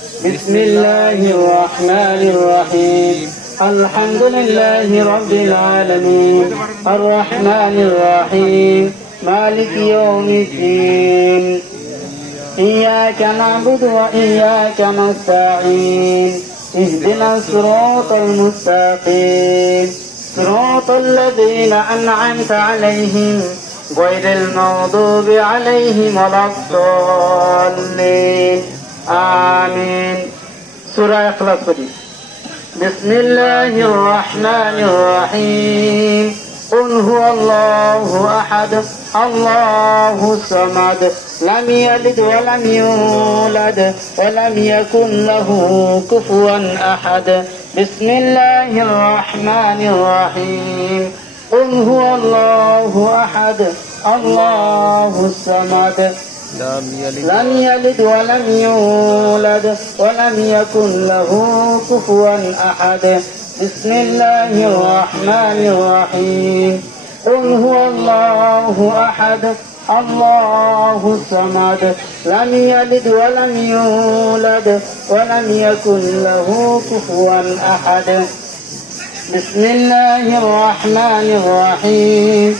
بسم الله الرحمن الرحيم الحمد لله رب العالمين الرحمن الرحيم مالك يوم الدين إياك نعبد وإياك نستعين اهدنا الصراط المستقيم صراط الذين أنعمت عليهم غير المغضوب عليهم ولا الضالين آمين سورة إخلاص بسم الله الرحمن الرحيم قل هو الله أحد الله الصمد لم يلد ولم يولد ولم يكن له كفوا أحد بسم الله الرحمن الرحيم قل هو الله أحد الله الصمد لم يلد ولم يولد ولم يكن له كفوا أحد بسم الله الرحمن الرحيم قل هو الله أحد الله الصمد لم يلد ولم يولد ولم يكن له كفوا أحد بسم الله الرحمن الرحيم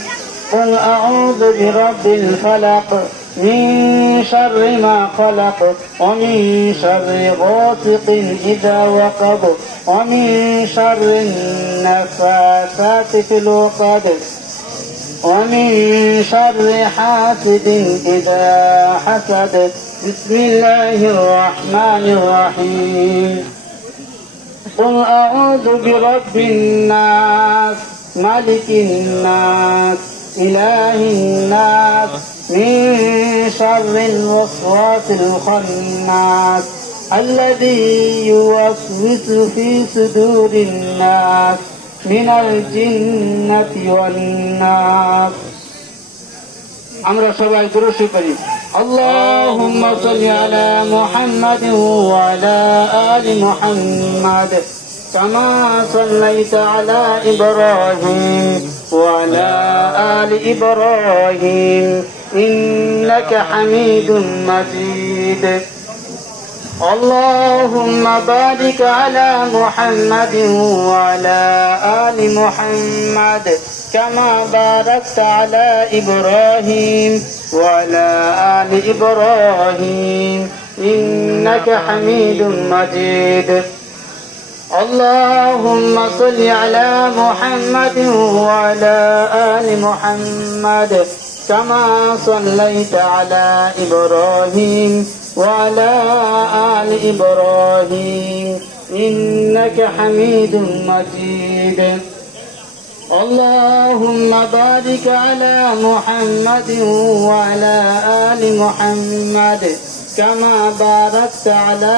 قل أعوذ برب الفلق من شر ما خلق ومن شر غاسق إذا وقب ومن شر النفاثات في العقد ومن شر حاسد إذا حسد بسم الله الرحمن الرحيم قل أعوذ برب الناس ملك الناس إله الناس من شر الوسواس الخناس الذي يوسوس في صدور الناس من الجنة والناس আমরা সবাই দুরূদ পড়ি اللهم صل على محمد وعلى آل محمد كما صليت على إبراهيم وعلى آل إبراهيم إنك حميد مجيد اللهم بارك على محمد وعلى آل محمد كما باركت على إبراهيم وعلى آل إبراهيم إنك حميد مجيد اللهم صل على محمد وعلى آل محمد كما صليت على إبراهيم وعلى آل إبراهيم إنك حميد مجيد اللهم بارك على محمد وعلى آل محمد كما باركت على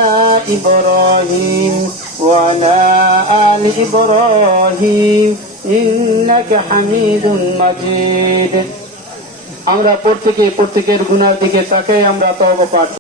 إبراهيم وعلى آل إبراهيم إنك حميد مجيد আমরা প্রত্যেকের গুনার দিকে তাকাই আমরা তওবা পাঠ